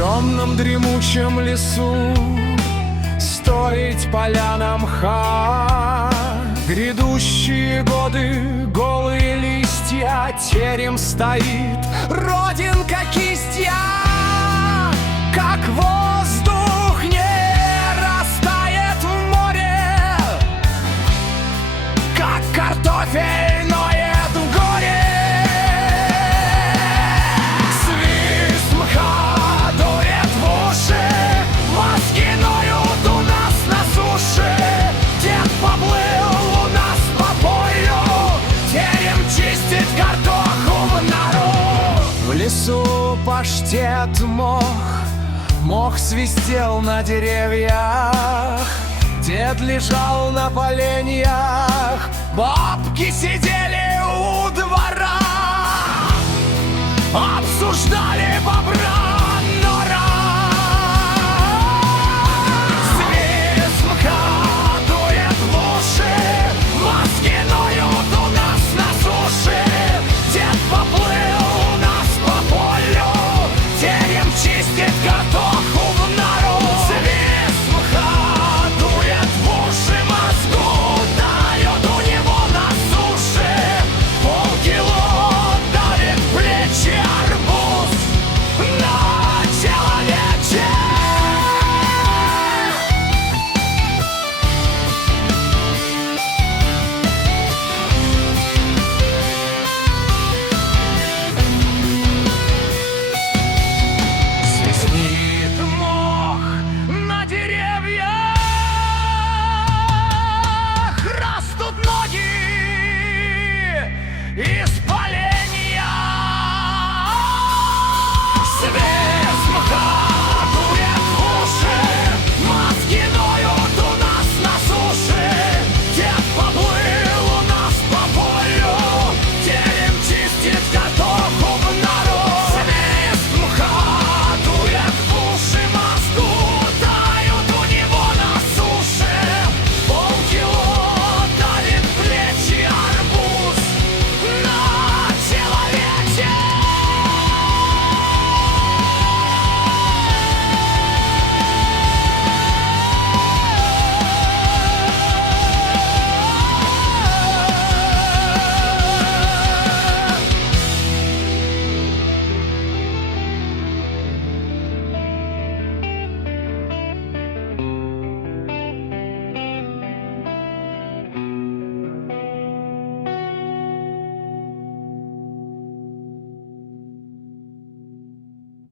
темном дремучем лесу стоит поляна мха. Грядущие годы, голые листья, терем стоит, родинка кистья. Как воздух не растает в море, как картофель ноет в горе. Свист мха дует в уши, маски ноют у нас на суше. Дед поплыл у нас по полю, терем чистит картоху в нору. В лесу паштет мох свистел на деревьях. Дед лежал на поленьях, бабки сидели у двора, обсуждали бобра.